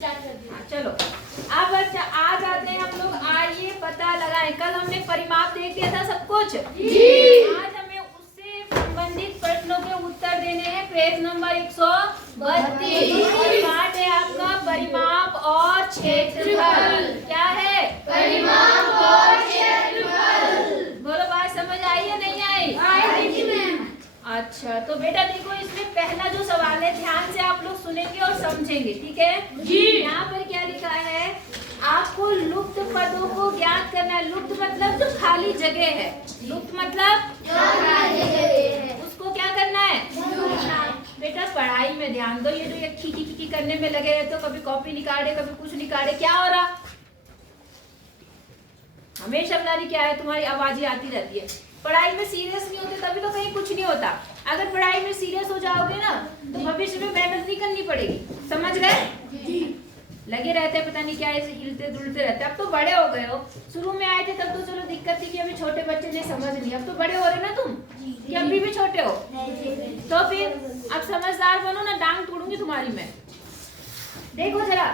चलो अब आ जाते हैं हम लोग। आइए पता लगाएं। कल हमने परिमाप देख दिया था सब कुछ। आज हमें उससे संबंधित प्रश्नों के उत्तर देने हैं। पेज नंबर 132 और पाठ है आपका परिमाप और क्षेत्रफल। क्या है? परिमाप और क्षेत्रफल। बोलो, बात समझ आई या नहीं आई? आई मैम। अच्छा, तो बेटा देखो, इसमें पहला जो सवाल है ध्यान से आप लोग सुनेंगे और समझेंगे, ठीक है जी। यहाँ पर क्या लिखा है? आपको लुप्त पदों को ज्ञात करना है। लुप्त मतलब जो खाली जगह है। लुप्त मतलब उसको क्या करना है? बेटा पढ़ाई में ध्यान दो। ये जो ये खी करने में लगे रहते हो, कभी कॉपी निकाले कभी कुछ निकाले, क्या हो रहा? हमेशा बनानी क्या है, तुम्हारी आवाजें आती रहती है। पढ़ाई में सीरियस नहीं होते तभी तो कहीं कुछ नहीं होता। अगर पढ़ाई में सीरियस हो जाओगे ना तो भविष्य में मेहनत नहीं करनी पड़ेगी। समझ गए? लगे रहते पता नहीं क्या ऐसे हिलते डुलते रहते। अब तो बड़े हो गए हो। शुरू में आए थे तब तो चलो दिक्कत थी कि अभी छोटे बच्चे ने समझ नहीं। अब तो बड़े हो रहे ना तुम, कि अभी भी छोटे हो। तो फिर अब समझदार बनो ना, डांग तोड़ूंगी तुम्हारी मैं। देखो जरा,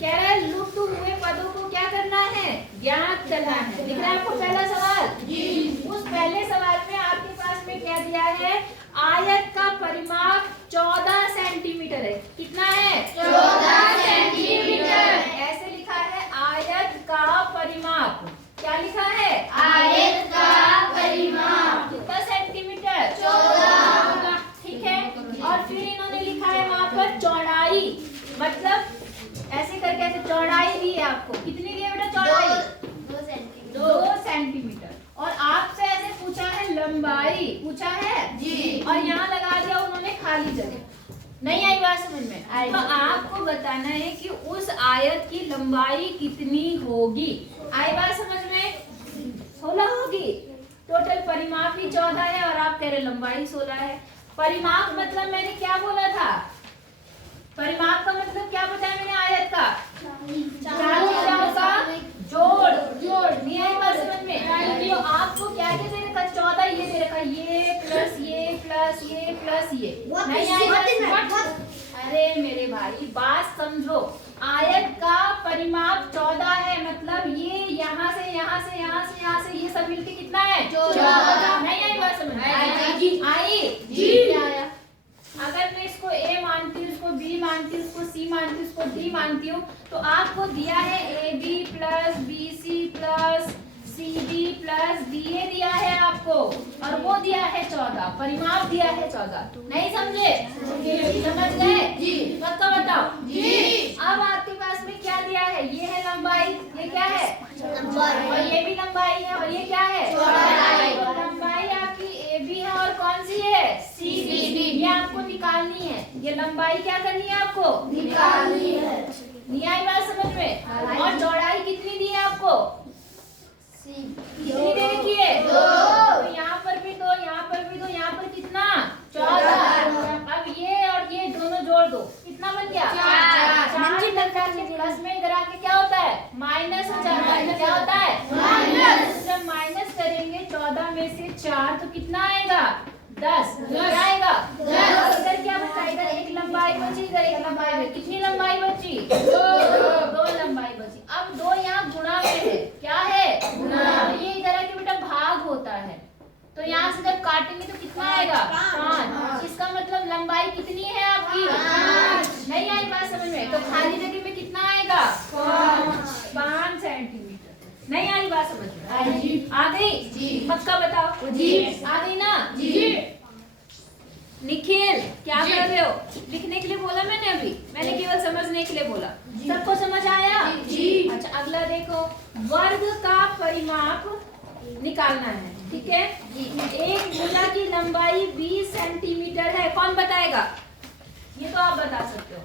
कह रहा है लुप्त हुए पदों को क्या करना है? ज्ञात करना है। दिख रहा है आपको पहला सवाल? उस पहले सवाल में आपके पास में क्या दिया है? आयत का परिमाप 14 सेंटीमीटर है। कितना है? 14 सेंटीमीटर। ऐसे लिखा है आयत का परिमाप। क्या लिखा है? आयत का परिमाप कितना सेंटीमीटर? 14। ठीक है। और फिर इन्होंने लिखा है वहां पर चौड़ाई, मतलब ऐसे करके ऐसे चौड़ाई दी है आपको। कितनी दी है बेटा चौड़ाई? 2 सेंटीमीटर। और आपसे ऐसे पूछा है लंबाई, पूछा है जी। और यहाँ लगा दिया उन्होंने खाली जगह। नहीं आई बात समझ में? तो आपको बताना है कि उस आयत की लंबाई कितनी होगी। आई बात समझ में? 16 होगी। टोटल परिमाप ही 14 है और आप कह रहे लंबाई 16 है। परिमाप मतलब मैंने क्या बोला था? परिमाप का मतलब क्या बताया मैंने? आयत का चारों भुजाओं का जोड़। नहीं आई बात समझ में? तो आपको क्या क्या दे रखा? 14 ये दे रखा, ये प्लस ये प्लस ये प्लस ये। नहीं आई? अरे मेरे भाई बात समझो। आयत का परिमाप 14 है, मतलब ये यहाँ से यहाँ से यहाँ से यहाँ से ये सब मिलके कितना है? 14। नहीं आई बात समझ में? आई जी। क्या आया? अगर मैं इसको A मानती हूँ, इसको B मानती हूँ, इसको C मानती हूँ, इसको D मानती हूँ, तो आपको दिया है AB plus BC plus CD plus DA दिया है आपको, और वो दिया है 14। परिमाप दिया है 14। नहीं समझे? समझ गए? जी। पक्का बताओ जी। अब आपके पास में क्या दिया है? ये है लंबाई, ये क्या है? और ये भी लंबाई है, और ये क्या है? चौड़ाई। तो लंबाई आपकी AB है और कौन सी है? CD। ये आपको निकालनी है। ये लंबाई क्या करनी है आपको? निकालनी है। नहीं आई बात समझ में? और चौड़ाई कितनी दी है आपको? कितनी दे रखी है? 2। तो यहाँ पर भी 2, यहाँ पर भी 2, यहाँ पर कितना? 14। अब ये और ये दोनों जोड़ दो, कितना बन गया? 4। प्लस में इधर आके क्या होता है? माइनस हो जाता है। क्या होता है? माइनस। जब माइनस करेंगे 14 में से 4 तो कितना आएगा? 10। क्या आएगा? 10। इधर क्या बचा? इधर एक लंबाई बची, इधर एक लंबाई बची। कितनी लंबाई बची? 2 लंबाई बची। अब 2 यहाँ गुणा में है। क्या है? गुणा। ये इधर आके बेटा भाग होता है, तो यहाँ से जब काटेंगे तो कितना आएगा? 5। इसका मतलब लंबाई कितनी है आपकी? 5। नहीं आई बात समझ में? तो खाली जगह में कितना आएगा? 5 सेंटीमीटर। नहीं आई बात समझ में? आ गई जी। पक्का बताओ जी। आ गई ना जी। निखिल क्या कर रहे हो? लिखने के लिए बोला मैंने अभी? मैंने केवल समझने के लिए बोला। सबको समझ आया जी? अच्छा, अगला देखो, वर्ग का परिमाप निकालना है, ठीक है? एक भुजा की लंबाई 20 सेंटीमीटर है। कौन बताएगा? ये तो आप बता सकते हो।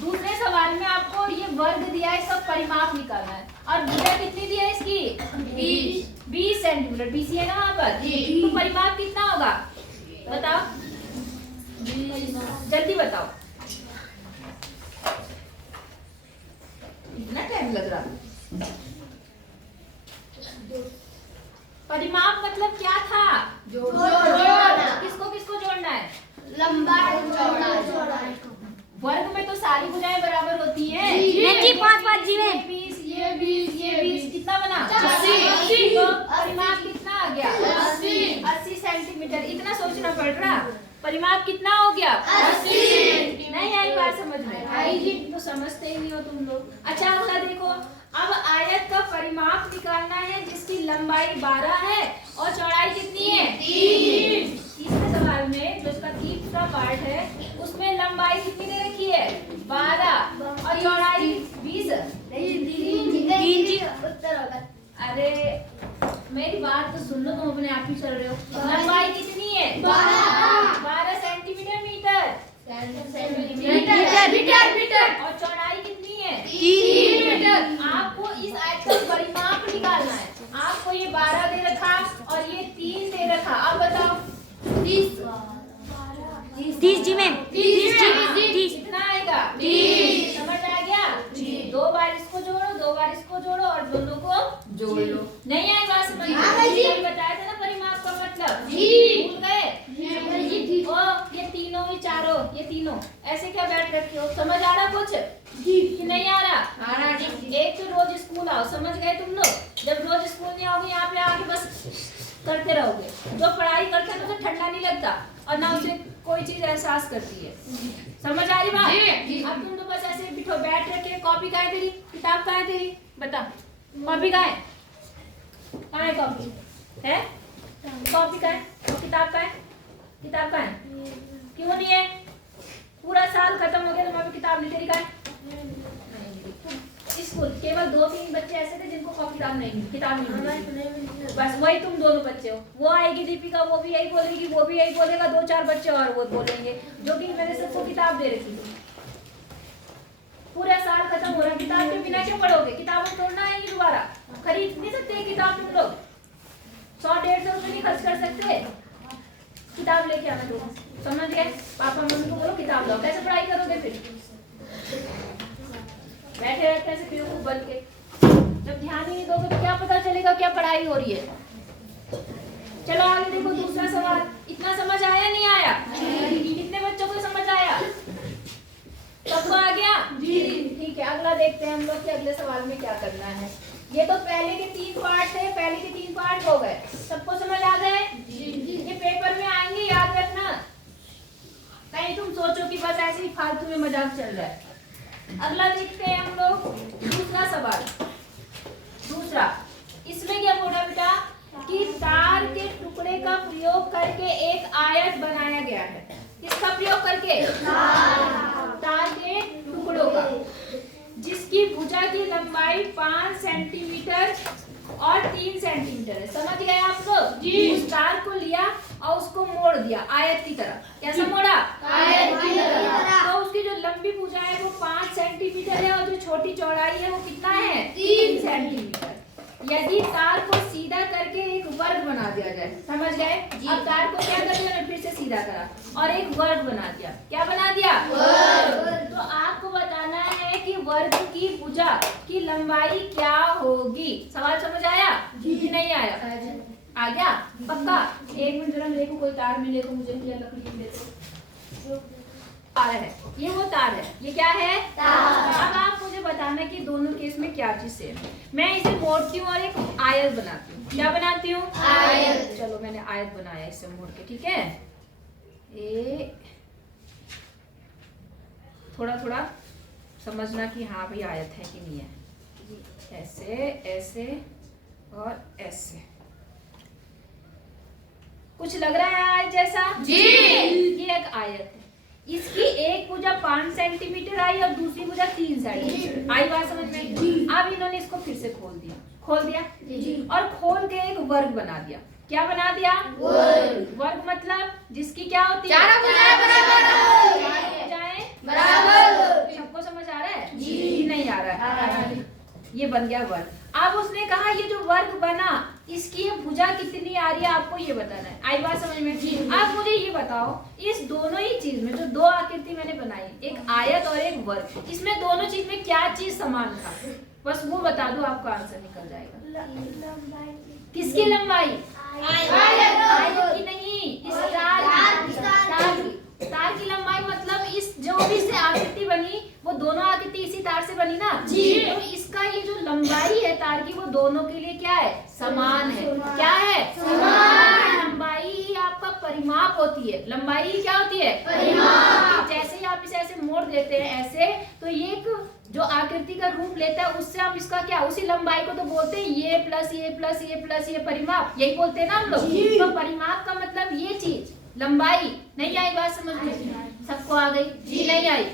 दूसरे सवाल में आपको ये वर्ग दिया है, इसका परिमाप निकालना है। और भुजा कितनी दी है इसकी? 20 सेंटीमीटर। 20 है ना वहाँ पर? तो परिमाप कितना होगा बताओ? जल्दी बताओ, इतना टाइम लग रहा? परिमाप मतलब क्या था? जोड़ना। किसको किसको जोड़ना है? लंबाई चौड़ाई। वर्ग में तो सारी भुजाएं बराबर होती हैं। जी। परिमाप कितना हो गया? 80। नहीं आई बात समझ में? आई जी। तो समझते ही नहीं हो तुम लोग। अच्छा अगला देखो, अब आयत का परिमाप निकालना है जिसकी लंबाई 12 है और चौड़ाई कितनी है? 3। तीसरे सवाल में जो उसका तीसरा पार्ट है उसमें लंबाई कितनी दे रखी है? 12 और चौड़ाई 20। उत्तर होगा। अरे मेरी बात तो सुन लो, तुम अपने आप ही चल रहे हो। लंबाई कितनी है? 12 सेंटीमीटर मीटर मीटर। और चौड़ाई कितनी है? 3 मीटर। आपको इस आयत का परिमाप निकालना है। आपको ये 12 दे रखा और ये 3 दे रखा। अब बताओ 30 जी मैम। 30। कितना आएगा? 30। समझ आ गया? 2 बार इसको जोड़ो, 2 बार इसको जोड़ो और दोनों को जोड़ लो। नहीं आई बात समझ में? मैंने बताया था ना परिमाप का मतलब। भूल गए? ओ ये तीनों ही चारों, ये तीनों ऐसे क्या बैठ रखे हो? समझ आ रहा कुछ कि नहीं आ रहा? एक तो रोज स्कूल आओ, समझ गए तुम लोग? जब रोज स्कूल नहीं आओगे यहाँ पे आके बस करते रहोगे। जो पढ़ाई करते हैं तो उसे ठंडा नहीं लगता और ना उसे कोई चीज एहसास करती है। समझ आ रही बात? अब तुम तो बस ऐसे बिठो बैठ रखे। कॉपी कहाँ है तेरी? किताब कहाँ है तेरी? बता। कॉपी कहाँ है? कहाँ है कॉपी? है? कॉपी कहाँ है? किताब कहाँ है? किताब कहाँ है? क्यों नहीं है? पूरा साल खत्म हो गया तुम्हारे पास किताब नहीं, तेरी कहाँ है? स्कूल केवल 2-3 बच्चे ऐसे थे जिनको कॉपी किताब नहीं मिली। बस वही तुम दोनों बच्चे हो। वो आएगी दीपिका, वो भी यही बोलेगी, वो भी यही बोलेगा, 2-4 बच्चे और वो बोलेंगे जो कि मैंने सबको किताब दे रखी थी। पूरा साल खत्म हो रहा, किताब के बिना क्यों पढ़ोगे? किताबें तोड़ना आएंगी दोबारा, खरीद नहीं सकते किताब तुम लोग। 100-150 रुपए नहीं खर्च कर सकते। किताब लेके आना दो। समझ गए? पापा मम्मी को बोलो किताब लाओ। कैसे पढ़ाई करोगे फिर? बैठे रहते ऐसे बेवकूफ बन के। जब ध्यान ही नहीं दोगे तो क्या पता चलेगा क्या पढ़ाई हो रही है? चलो आगे देखो दूसरा सवाल। इतना समझ आया नहीं आया? कितने बच्चों को समझ आया? सबको आ गया? ठीक है, अगला देखते हैं हम लोग कि अगले सवाल में क्या करना है। ये तो पहले के 3 पार्ट थे, पहले के 3 पार्ट हो गए। सबको समझ आ गए? ये पेपर में आएंगे, याद रखना। कहीं तुम सोचो कि बस ऐसे ही फालतू में मजाक चल रहा है। अगला देखते हैं हम लोग दूसरा सवाल। दूसरा, इसमें क्या बोला बेटा कि तार के टुकड़े का प्रयोग करके एक आयत बनाया गया है। किसका प्रयोग करके? तार के टुकड़ों का, जिसकी भुजा की लंबाई 5 सेंटीमीटर और 3 सेंटीमीटर है। समझ गए आप लोग? उस तार को लिया और उसको मोड़ दिया आयत की तरह। कैसा मोड़ा? आयत की तरह। तो उसकी जो लंबी भुजा है वो 5 सेंटीमीटर है और जो छोटी चौड़ाई है वो कितना है? 3 सेंटीमीटर। यदि तार को सीधा करके एक वर्ग बना दिया जाए, समझ गए? अब तार को क्या कर दिया? फिर से सीधा करा और एक वर्ग बना दिया। क्या बना दिया? वर्ग। तो आपको बताना है कि वर्ग की भुजा की लंबाई क्या होगी। सवाल समझ आया कि नहीं आया? आ गया? पक्का? एक मिनट जरा मेरे को कोई तार मिले तो मुझे क्या लकड़ी मिले तो। तार है, ये वो तार है। ये क्या है? तार। अब आप मुझे बताना कि दोनों केस में क्या चीज सेम है। मैं इसे मोड़ती हूँ और एक आयत बनाती हूँ। क्या बनाती हूँ? आयत। चलो मैंने आयत बनाया इसे मोड़ के, ठीक है? ये थोड़ा थोड़ा समझना कि हाँ भाई आयत है कि नहीं है। ऐसे ऐसे और ऐसे। कुछ लग रहा है आयत जैसा? ये एक आयत है। इसकी एक भुजा 5 सेंटीमीटर आई और दूसरी भुजा 3 सेंटीमीटर आई। बात समझ में? अब इन्होंने इसको फिर से खोल दिया और खोल के एक वर्ग बना दिया। क्या बना दिया? वर्ग मतलब जिसकी क्या होती है? चारों भुजाएं बराबर। सबको समझ आ रहा है? नहीं आ रहा है? ये बन गया वर्ग। अब उसने कहा ये जो वर्ग बना इसकी भुजा कितनी आ रही है आपको ये बताना है। आई बात समझ में? अब मुझे ये बताओ इस दोनों ही चीज में जो 2 आकृति मैंने बनाई, एक आयत और एक वर्ग, इसमें दोनों चीज में क्या चीज समान था? बस वो बता दो, आपका आंसर निकल जाएगा। किसकी लंबाई? आयत की नहीं, इस तार की लंबाई। मतलब इस जो भी से आकृति बनी वो दोनों आकृति इसी तार से बनी ना। तो इसका ये जो लंबाई है तार की वो दोनों के लिए क्या है? समान है। क्या है? समान। लंबाई ही आपका परिमाप होती है, लंबाई क्या होती है? परिमाप। जैसे ही आप इसे ऐसे मोड़ देते हैं ऐसे, तो ये एक जो आकृति का रूप लेता है उससे हम इसका क्या, उसी लंबाई को तो बोलते हैं ये प्लस ये प्लस ये प्लस ये परिमाप, यही बोलते हैं ना हम लोग। तो परिमाप का मतलब ये चीज, लंबाई। नहीं आई बात समझ में? सबको आ गई? जी नहीं आई?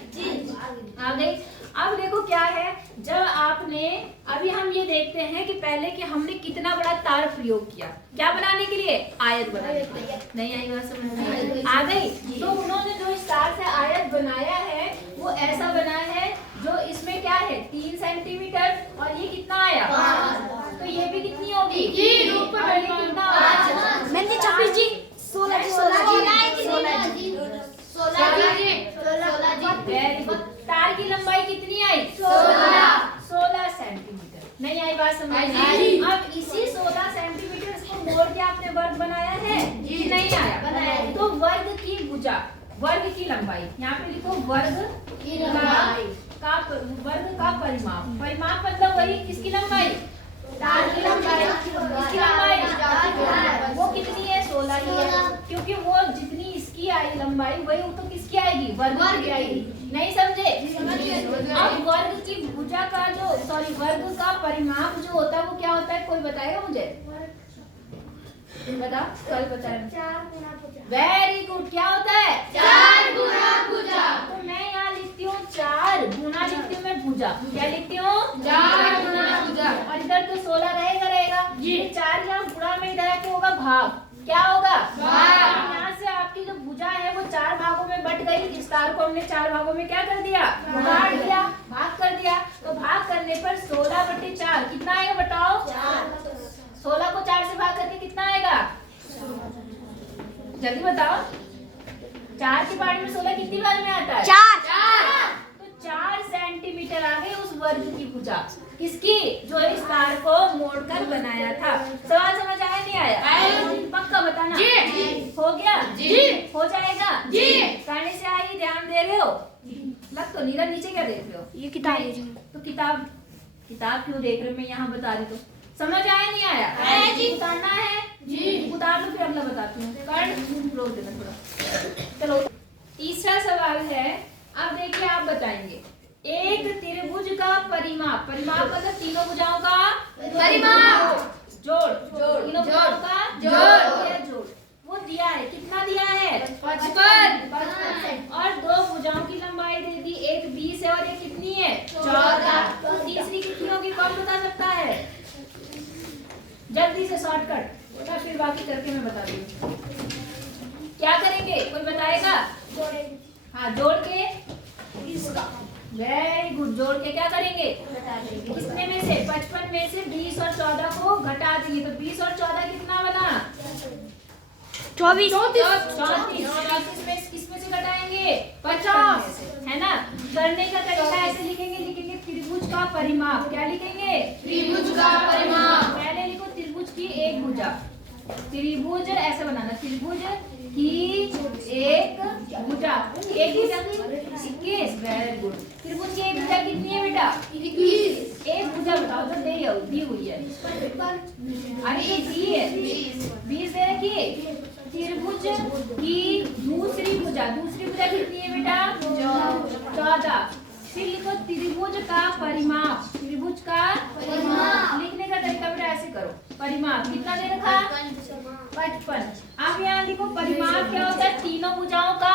आ गई। अब देखो क्या है, जब आपने, अभी हम ये देखते हैं कि पहले कि हमने कितना बड़ा तार प्रयोग किया, क्या बनाने के लिए? आयत बनाने के लिए। नहीं आई बात समझ में? आ गई। तो उन्होंने जो इस तार से आयत बनाया है वो ऐसा बना है, जो इसमें क्या है 3 सेंटीमीटर, और ये कितना आया? तो ये भी कितनी होगी? और ये कितना होगा? मैंने 26 जी 16 वेरी गुड। तार की लंबाई कितनी आई? 16 सेंटीमीटर। नहीं आई बात समझ में? अब इसी 16 सेंटीमीटर इसको मोड़ के आपने वर्ग बनाया है कि नहीं आया? तो वर्ग की भुजा, वर्ग की लंबाई, यहाँ पे लिखो वर्ग वर्ग का परिमाप। परिमाप मतलब वही, किसकी लंबाई? तार की लंबाई। इसकी लंबाई वो कितनी है? 16 ही है, क्योंकि वो जितनी इसकी आई लंबाई वही तो किसकी आएगी? वर्ग की आएगी। नहीं समझे? अब वर्ग की भुजा का जो, सॉरी, वर्ग का परिमाप जो होता है वो क्या होता है? कोई बताएगा मुझे? बताओ, कल बताया। Very good. क्या होता है? 4 गुना भुजा। तो मैं यहाँ लिखती हूँ 4 गुना, लिखती हूँ मैं भुजा। क्या लिखती हूँ? 4 गुना भुजा। और इधर तो 16 रहेगा। ये 4 यहाँ गुणा में इधर आके होगा भाग। क्या होगा? भाग। यहाँ से आपकी जो भुजा है वो 4 भागों में बट गई। इस तार को हमने 4 भागों में क्या कर दिया? बांट दिया, भाग कर दिया। तो भाग करने पर 16/4 कितना आएगा बताओ? 16 को 4 से भाग करके कितना आएगा? जल्दी बताओ। 4 की पार्ट में 16 कितनी बार में आता है? 4। तो 4 सेंटीमीटर आ गई उस वर्ग की भुजा। किसकी? जो इस तार को मोड़कर बनाया था। सवाल समझ आया नहीं आया? पक्का बताना। जी। हो गया? जी। हो जाएगा? जी। करने से आई, ध्यान दे रहे हो? लग तो नीरज नीचे क्या देख रहे हो? ये किताब है जी। तो किताब क्यों देख रहे हो? मैं यहाँ बता रही तो समझ आया नहीं आया? आया जी। उतारना है जी, उतार लो, फिर अगला बताती हूँ। कर रोक देना थोड़ा। चलो, तीसरा सवाल है। अब देखिए, आप बताएंगे एक त्रिभुज का परिमाप। परिमाप मतलब तीनों भुजाओं का परिमाप। जोड़। तीनों भुजाओं का जोड़ वो दिया है। कितना दिया है? 55। और 2 भुजाओं की लंबाई दे दी, एक 20 है और एक कितनी है? 14। तो तीसरी कितनी होगी? कौन बता सकता है? जल्दी से शॉर्टकट, फिर बाकी करके मैं बता दूंगी। क्या करेंगे? कोई बताएगा? हाँ, जोड़ के। Very good. जोड़ के क्या करेंगे? कितने में से? 55 में से 20 और 14 को घटा देंगे। तो 20 और 14 कितना बना? 24। 34 में किसमें से घटाएंगे? 50 है ना? करने का तरीका ऐसे लिखेंगे त्रिभुज का परिमाप। क्या लिखेंगे? त्रिभुज का परिमाप। पहले लिखो त्रिभुज की एक भुजा। त्रिभुज ऐसे बनाना, त्रिभुज की एक भुजा। एक भुजा 21। Very good. त्रिभुज की एक भुजा कितनी है बेटा? 21। एक भुजा बताओ जो दी हुई है। अरे ये दी है 20 दे रखी। त्रिभुज की दूसरी भुजा कितनी है बेटा? 14। फिर लिखो त्रिभुज का परिमाप। त्रिभुज का परिमाप लिखने का तरीका बेटा ऐसे करो। परिमाप कितना दे रखा? 55। आप यहाँ लिखो परिमाप क्या होता है? तीनों भुजाओं का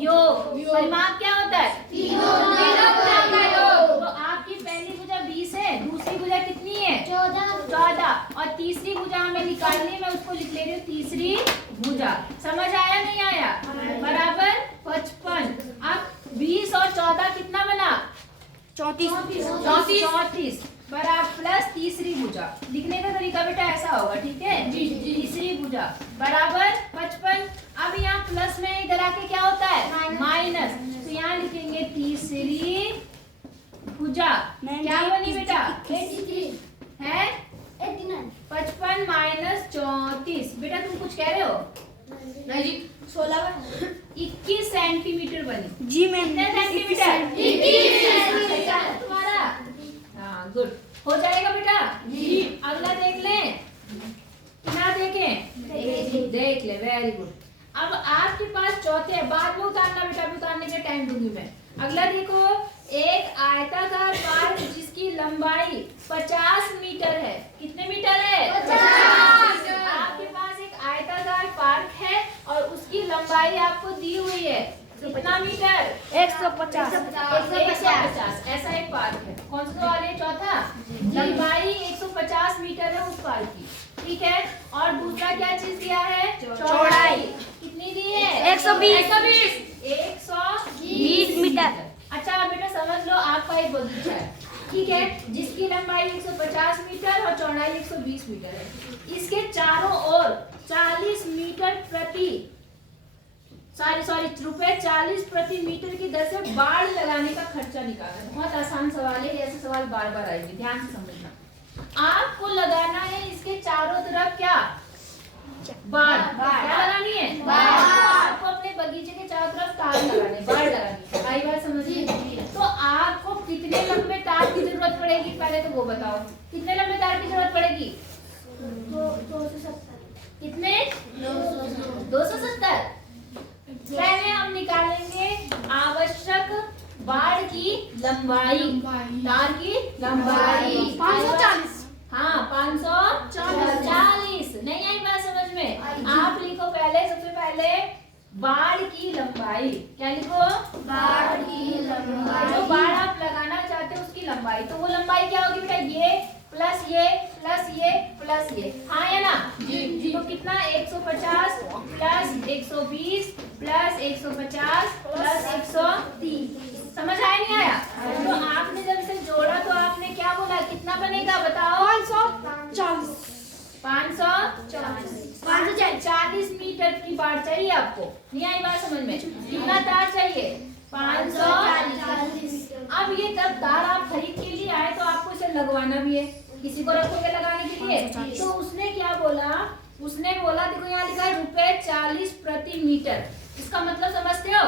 योग। परिमाप क्या होता है? तीनों भुजाओं का योग। तो आपकी पहली भुजा 20 है, दूसरी भुजा कितनी है? 14। और तीसरी भुजा हमें निकालनी है, मैं उसको लिख ले रही हूँ तीसरी भुजा। समझ आया नहीं आया? बराबर 55। अब 20 और 14 कितना बना? 34 बराबर प्लस तीसरी भुजा। लिखने का तरीका बेटा ऐसा होगा, ठीक है? तीसरी भुजा बराबर 55। अब यहाँ प्लस में इधर आके क्या होता है? माइनस। तो यहाँ लिखेंगे तीसरी भुजा। क्या बनी बेटा? 83 है 89 55 माइनस 34। बेटा तुम कुछ कह रहे हो? नहीं जी 16 21 सेंटीमीटर बनी जी मैम। कितने सेंटीमीटर? 21 सेंटीमीटर। तुम्हारा हाँ गुड। हो जाएगा बेटा जी। अगला देख लें कि ना देखें? देख ले। Very good. अब आपके पास चौथे है, बाद में उतारना बेटा, अभी उतारने के टाइम दूंगी मैं। अगला देखो, एक आयताकार पार्क जिसकी लंबाई 50 मीटर है। कितने मीटर है? 50। आपके पास एक आयताकार पार्क है और उसकी लंबाई आपको दी हुई है कितना मीटर? 150। 150। ऐसा एक पार्क है। कौन सा सवाल है? चौथा। लंबाई 150 मीटर है उस पार्क की, ठीक है। और दूसरा क्या चीज दिया है? चौड़ाई कितनी दी है? 120 मीटर। अच्छा बेटा समझ लो, आपका एक बगीचा है, ठीक है, जिसकी लंबाई 150 मीटर और चौड़ाई 120 मीटर है। इसके चारों ओर 40 मीटर प्रति रुपए 40 प्रति मीटर की दर से बाड़ लगाने का खर्चा निकालना है। बहुत आसान सवाल है, ऐसे सवाल बार बार आएंगे, ध्यान से समझना। आपको लगाना है इसके चारों तरफ क्या? बाड़। क्या लगानी है? आपको अपने बगीचे के चारों तरफ तार लगाने, बाड़ लगानी है। आई बात समझिए? तो आपको कितने लंबे तार की जरूरत पड़ेगी, पहले तो वो बताओ। कितने लंबे तार की जरूरत पड़ेगी? 270। कितने? 270। पहले हम निकालेंगे आवश्यक बाड़ की लंबाई, तार की लंबाई 540। हाँ 540। नहीं आई बात समझ में? आप लिखो पहले, सबसे पहले बाड़ की लंबाई। क्या लिखो? बाड़ की लंबाई। जो बाड़ आप लगाना चाहते हो उसकी लंबाई, तो वो लंबाई क्या होगी बेटा? ये प्लस ये प्लस ये प्लस ये, हाँ या ना? जी। तो कितना? 150 प्लस 120 प्लस 150 प्लस 130। समझ आया नहीं आया? तो आपने जब इसे जोड़ा तो आपने क्या बोला, कितना बनेगा बताओ? 540। 540 मीटर की बाड़ चाहिए आपको। नहीं आई बात समझ में? कितना तार चाहिए? 540। अब ये तब तार आप खरीद के लिए आए तो आपको इसे लगवाना भी है, किसी को रखोगे लगाने के लिए। तो उसने क्या बोला? उसने बोला, देखो यहाँ लिखा है रुपए 40 प्रति मीटर। इसका मतलब समझते हो?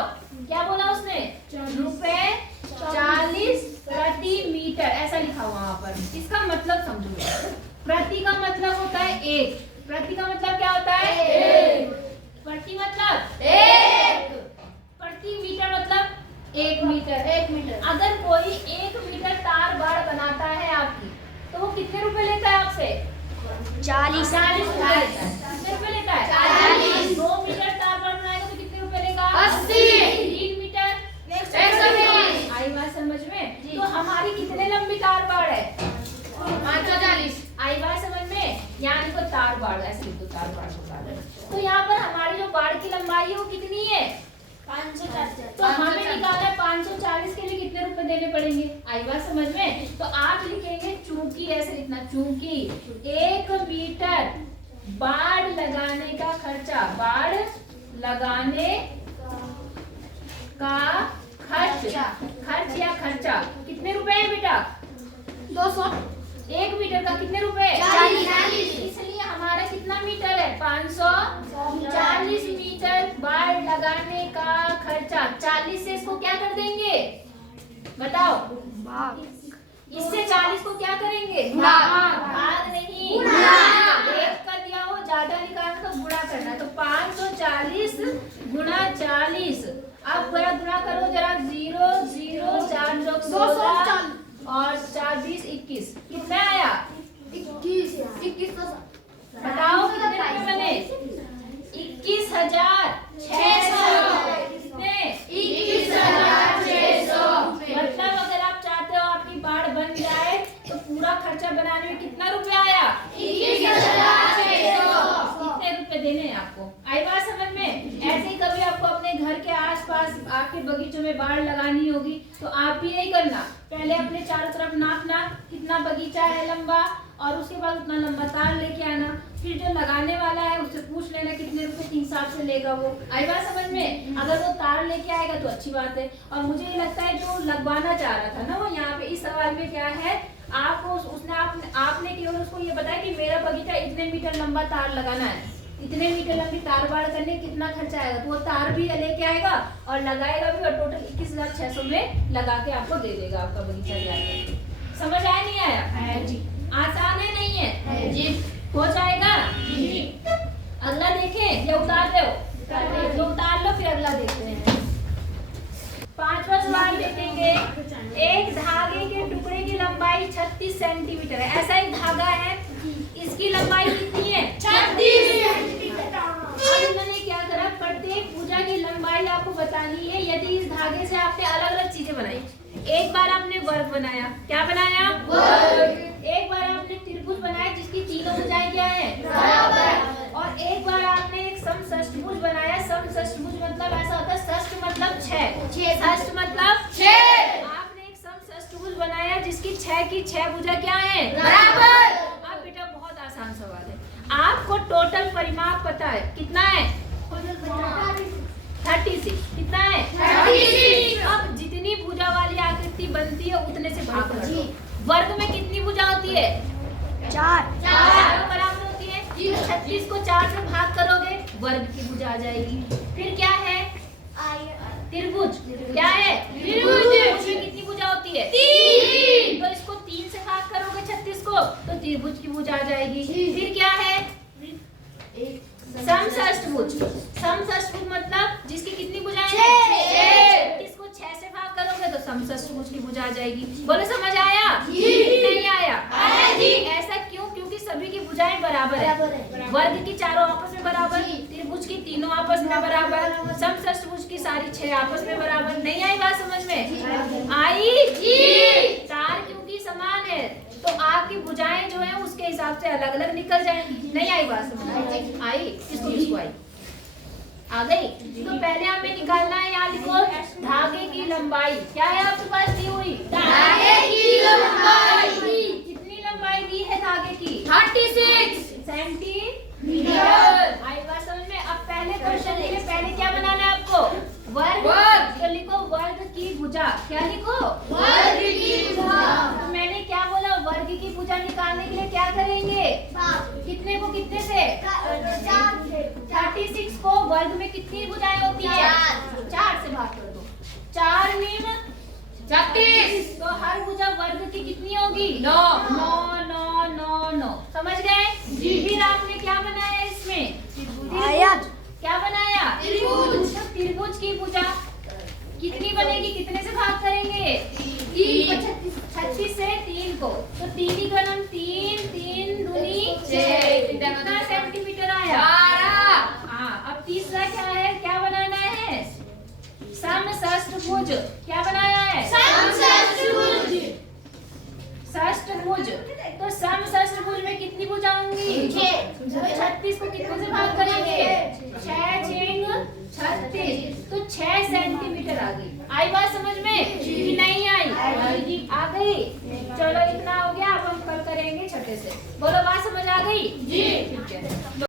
क्या बोला उसने? रुपए 40 प्रति मीटर, ऐसा लिखा हुआ वहां पर। इसका मतलब समझो, प्रति का मतलब होता है एक। प्रति का मतलब क्या होता है? एक। प्रति मतलब एक। प्रति मीटर मतलब 1 मीटर। 1 मीटर। अगर कोई 1 मीटर तार बाड़ बनाता है आपकी, तो वो कितने रुपए लेता है आपसे? 40। 40 रुपए लेता है। कितने रुपए लेता है? 40। 2 मीटर तार बाड़ बनाएगा तो कितने रुपए लेगा? 80। 3 मीटर 120। आई बात समझ में? तो हमारी कितने लंबी तार बाड़ है? 540। आई बात समझ में? यहाँ लिखो तार बाड़, ऐसे लिखो तार बाड़ को। तो यहाँ पर हमारी जो बाड़ की लंबाई है वो कितनी है? 540। तो हमें निकालना है 540 के लिए कितने रुपए देने पड़ेंगे? आई बात समझ में? तो आप लिखेंगे चूंकि, ऐसे लिखना, चूंकि 1 मीटर बाड़ लगाने का खर्चा, बाड़ लगाने का खर्च या खर्चा कितने रुपए है बेटा? 200। 1 मीटर का कितने रुपए? 40। इसलिए हमारा कितना मीटर है? 540 मीटर बाड़ लगाने का खर्चा। 40 से इसको क्या कर देंगे बताओ? इससे 40 को क्या करेंगे? भाग नहीं, एक कर दिया हो, ज्यादा निकालना तो गुणा करना। तो 540 गुणा 40। अब जरा गुणा करो जरा, 0 0 4 16 और 4 20 21। कितना आया? 21। बताओ कितने रुपए बने? 21,600। कितने? 21,600। मतलब अगर आप चाहते हो आपकी बाड़ बन जाए तो पूरा खर्चा बनाने में कितना रुपया आया? 21,600। कितने रुपए देने हैं आपको? आई बात समझ में? ऐसे ही कभी आपको अपने घर के आसपास आपके बगीचों में बाड़ लगानी होगी तो आप भी नहीं करना, पहले अपने चारों तरफ नापना कितना बगीचा है लंबा, और उसके बाद उतना लंबा तार लेके आना। फिर जो लगाने वाला है उससे पूछ लेना कितने रुपए के हिसाब से लेगा वो। आई बात समझ में? अगर वो तार लेके आएगा तो अच्छी बात है। और मुझे ये लगता है जो लगवाना चाह रहा था ना वो यहाँ पे इस सवाल में क्या है, आपको उसने आपने केवल उसको ये बताया कि मेरा बगीचा इतने मीटर लंबा तार लगाना है, इतने मीटर लंबी तार बाड़ करने कितना खर्चा आएगा, तो वो तार भी लेके आएगा और लगाएगा भी, और टोटल 21,600 में लगा के आपको दे देगा आपका बगीचा तैयार। समझ आया नहीं आया? है जी। आसान है नहीं है? जी। हो जाएगा जी। अगला देखें, ये उतार दो। तो उतार लो, फिर अगला देखते हैं। 5वां सवाल देखेंगे। एक धागे के टुकड़े की लंबाई 36 सेंटीमीटर है। ऐसा एक धागा है, इसकी लंबाई कितनी है? 36। अब इन्होंने क्या करा, प्रत्येक भुजा की लंबाई आपको बतानी है। यदि इस धागे से आपने अलग अलग चीजें बनाई, एक बार आपने वर्ग बनाया, क्या बनाया? वर्ग। एक बार आपने त्रिभुज बनाया जिसकी तीनों भुजाएं क्या है? बराबर। और एक बार आपने एक समषष्टभुज बनाया। समषष्टभुज मतलब ऐसा होता है, षष्ठ मतलब 6, षष्ठ मतलब 6। आपने एक समषष्टभुज बनाया जिसकी 6 की 6 भुजा क्या है? बराबर। अब बेटा बहुत आसान सवाल है, आपको टोटल परिमाप पता है कितना है? 36। कितना है? 36। अब जितनी भुजा वाली आकृति बनती है उतने से भाग कर दो। वर्ग में कितनी भुजा होती है? 4 बराबर होती है। 36 को 4 से भाग करोगे, वर्ग की भुजा आ जाएगी। फिर क्या है? त्रिभुज। क्या है? त्रिभुज। उसमें कितनी भुजा होती है? 3। तो इसको 3 से भाग करोगे 36 को, तो त्रिभुज की भुजा आ जाएगी। फिर क्या है? समषष्टभुज। समषष्टभुज मतलब जिसकी कितनी भुजाएं हैं? 6। इसको 6 से भाग करोगे तो समषष्टभुज की भुजा आ जाएगी। बोलो समझ आया? नहीं आया? ऐसा क्यों? क्योंकि सभी की भुजाएं बराबर है। वर्ग की चारों आपस में बराबर, त्रिभुज की तीनों आपस में बराबर, समषष्टभुज की सारी 6 आपस में बराबर। नहीं आई बात समझ में? आई? 4 क्योंकि समान है तो आपकी भुजाएं जो है उसके हिसाब से अलग अलग निकल जाएंगी। नहीं आई बात समझ में? आई? किसको आई? आ गई? तो पहले हमें निकालना है, यहाँ लिखो धागे की लंबाई। क्या है आपके पास दी हुई? धागे की लंबाई। कितनी लंबाई दी है धागे की? 36 सेंटीमीटर। आई बात समझ में? अब पहले क्वेश्चन के लिए पहले क्या बनाना है आपको? वर्ग। तो लिखो वर्ग की भुजा। क्या लिखो? वर्ग की भुजा। तो मैंने क्या बोला? वर्ग की भुजा निकालने के लिए क्या करेंगे? कितने को कितने से? 36 को वर्ग में कितनी भुजाएं होती है? 4 से भाग कर दो। 4 मीन 36। तो हर भुजा वर्ग की कितनी होगी? 9 9 9 9 9। समझ गए? फिर आपने क्या बनाया इसमें? आयत। क्या बनाया? त्रिभुज। तो त्रिभुज की भुजा कितनी बनेगी? कितने से भाग करेंगे? 36 से 3 को, तो 3 की गणन 3 3 दूनी 6। कितना सेंटीमीटर आया? 12। हाँ, अब तीसरा क्या है? क्या बनाना है? समषष्टभुज। क्या बनाया है? समषष्टभुज। षष्टभुज। तो समषष्टभुज में कितनी भुजा होंगी? 6। तो 36 को कितने से भाग करेंगे? 6 6 36। तो 6 सेंटीमीटर आ गई। आई बात समझ में कि नहीं आई? आ गई। चलो इतना हो गया, अब हम कल करेंगे छठे से। बोलो बात समझ आ गई? जी। ठीक है।